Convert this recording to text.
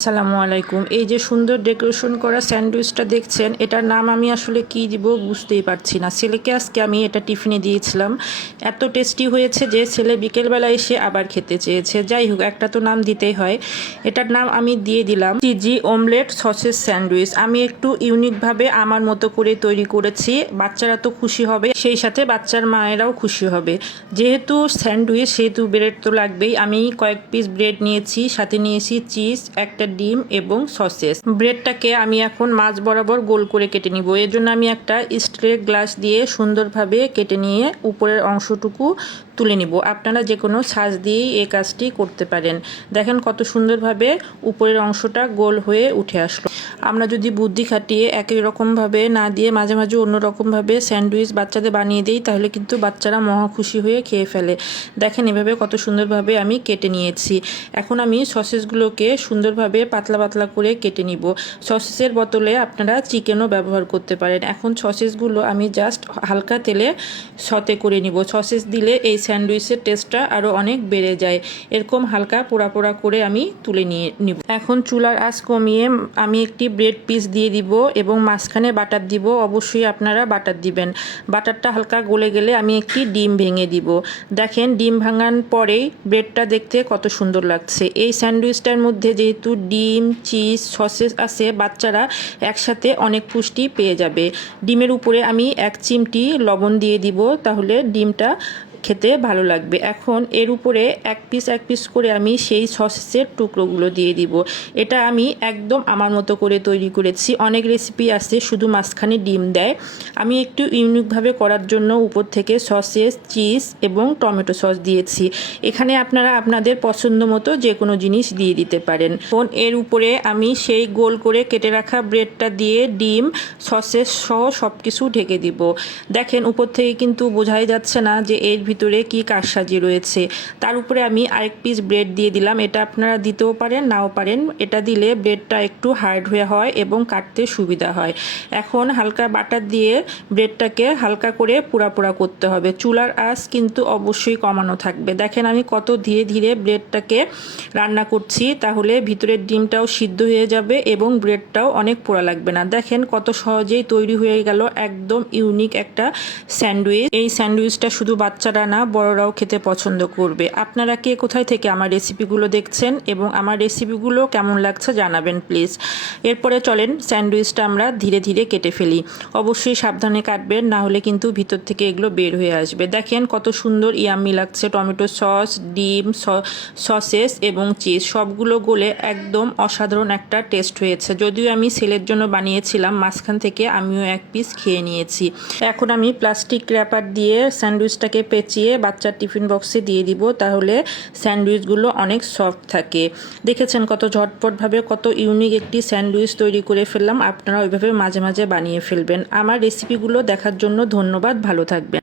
আসসালামু আলাইকুম। এই যে সুন্দর ডেকোরেশন করা স্যান্ডউইচটা দেখছেন, এটার নাম আমি আসলে কি দিব বুঝতেই পারছি না। ছেলেকে আজকে আমি এটা টিফিনে দিয়েছিলাম। এত টেস্টি হয়েছে যে ছেলে বিকেলবেলা এসে আবার খেতে চেয়েছে। যাই হোক, একটা তো নাম দিতেই হয়। এটার নাম আমি দিয়ে দিলাম, চিজি অমলেট সসেস স্যান্ডউইচ। আমি একটু ইউনিকভাবে আমার মতো করে তৈরি করেছি, বাচ্চারা তো খুশি হবে, সেই সাথে বাচ্চার মায়েরাও খুশি হবে। যেহেতু স্যান্ডউইচ, সেহেতু ব্রেড তো লাগবেই। আমি কয়েক পিস ব্রেড নিয়েছি, সাথে নিয়েছি চিজ, একটা ডিম এবং সসেস। ব্রেডটাকে আমি এখন মাছ বরাবর গোল করে কেটে নিব। এর জন্য আমি একটা স্টিলের গ্লাস দিয়ে সুন্দরভাবে কেটে নিয়ে উপরের অংশটুকু তুলে নিব। আপনারা যে কোনো সাজ দিয়েই এই কাজটি করতে পারেন। দেখেন কত সুন্দরভাবে উপরের অংশটা গোল হয়ে উঠে আসলো। আমরা যদি বুদ্ধি খাটিয়ে একই রকমভাবে না দিয়ে মাঝে মাঝে অন্য রকমভাবে স্যান্ডউইচ বাচ্চাদের বানিয়ে দিই, তাহলে কিন্তু বাচ্চারা মহা খুশি হয়ে খেয়ে ফেলে। দেখেন এভাবে কত সুন্দরভাবে আমি কেটে নিয়েছি। এখন আমি সসেসগুলোকে সুন্দরভাবে পাতলা পাতলা করে কেটে নিব। সসেসের বোতলে আপনারা চিকেনও ব্যবহার করতে পারেন। এখন সসেসগুলো আমি জাস্ট হালকা তেলে সতে করে নিব। সসেস দিলে এই স্যান্ডউইচের টেস্টটা আরও অনেক বেড়ে যায়। এরকম হালকা পোড়া পোড়া করে আমি তুলে নিয়ে নিব। এখন চুলার আঁচ কমিয়ে আমি একটি ব্রেড পিস দিয়ে দিব এবং মাঝখানে বাটার দিব। অবশ্যই আপনারা বাটার দিবেন। বাটারটা হালকা গলে গেলে আমি একটি ডিম ভেঙে দিব। দেখেন ডিম ভাঙার পরেই ব্রেডটা দেখতে কত সুন্দর লাগছে। এই স্যান্ডউইচটার মধ্যে যেহেতু ডিম, চিজ, সসেস আছে, বাচ্চারা একসাথে অনেক পুষ্টি পেয়ে যাবে। ডিমের উপরে আমি এক চিমটি লবণ দিয়ে দিব, তাহলে ডিমটা খেতে ভালো লাগবে। এখন এর উপরে এক পিস এক পিস করে আমি সেই সসেসের টুকরোগুলো দিয়ে দিব। এটা আমি একদম আমার মতো করে তৈরি করেছি। অনেক রেসিপি আছে, শুধু মাঝখানে ডিম দেয়। আমি একটু ইউনিকভাবে করার জন্য উপর থেকে সসেস, চিজ এবং টমেটো সস দিয়েছি। এখানে আপনারা আপনাদের পছন্দ মতো যে কোনো জিনিস দিয়ে দিতে পারেন। এখন এর উপরে আমি সেই গোল করে কেটে রাখা ব্রেডটা দিয়ে ডিম, সসেস সহ সব কিছু ঢেকে দিব। দেখেন, উপর থেকে কিন্তু বোঝাই যাচ্ছে না যে এর ভিতরে কি কারসাজি রয়েছে, তার উপরে আমি আরেক পিস ব্রেড দিয়ে দিলাম। এটা আপনারা দিতেও পারেন, নাও পারেন। এটা দিলে ব্রেডটা একটু হার্ড হয়ে হয় এবং কাটতে সুবিধা হয়। এখন হালকা বাটার দিয়ে ব্রেডটাকে হালকা করে পোড়া পোড়া করতে হবে। চুলার আঁচ কিন্তু অবশ্যই কমানো থাকবে। দেখেন আমি কত ধীরে ধীরে ব্রেডটাকে রান্না করছি, তাহলে ভিতরের ডিমটাও সিদ্ধ হয়ে যাবে এবং ব্রেডটাও অনেক পোড়া লাগবে না। দেখেন কত সহজেই তৈরি হয়ে গেল একদম ইউনিক একটা স্যান্ডউইচ। এই স্যান্ডউইচটা শুধু বাচ্চারা না, বড়রাও খেতে পছন্দ করবে। আপনারা কে কোথায় থেকে আমার রেসিপিগুলো দেখছেন এবং আমার রেসিপিগুলো কেমন লাগছে জানাবেন প্লিজ এরপরে চলেন, স্যান্ডউইচটা আমরা ধীরে ধীরে কেটে ফেলি। অবশ্যই সাবধানে কাটবেন, না হলে কিন্তু ভিতর থেকে এগুলো বের হয়ে আসবে। দেখেন কত সুন্দর ইয়াম্মি লাগছে, টমেটো সস, ডিম সসেস এবং চিজ সবগুলো গলে একদম অসাধারণ একটা টেস্ট হয়েছে। যদিও আমি সেলের জন্য বানিয়েছিলাম, মাঝখান থেকে আমিও এক পিস খেয়ে নিয়েছি। এখন আমি প্লাস্টিক র্যাপার দিয়ে স্যান্ডউইচটাকে পেঁচিয়ে বাচ্চার টিফিন বক্সে দিয়ে দিব, তাহলে স্যান্ডউইচগুলো অনেক সফট থাকে। দেখেছেন কত ঝটপটভাবে, কত ইউনিক একটি স্যান্ডউইচ তৈরি করে ফেললাম। আপনারা ওইভাবে মাঝে মাঝে বানিয়ে ফেলবেন। আমার রেসিপিগুলো দেখার জন্য ধন্যবাদ, ভালো থাকবেন।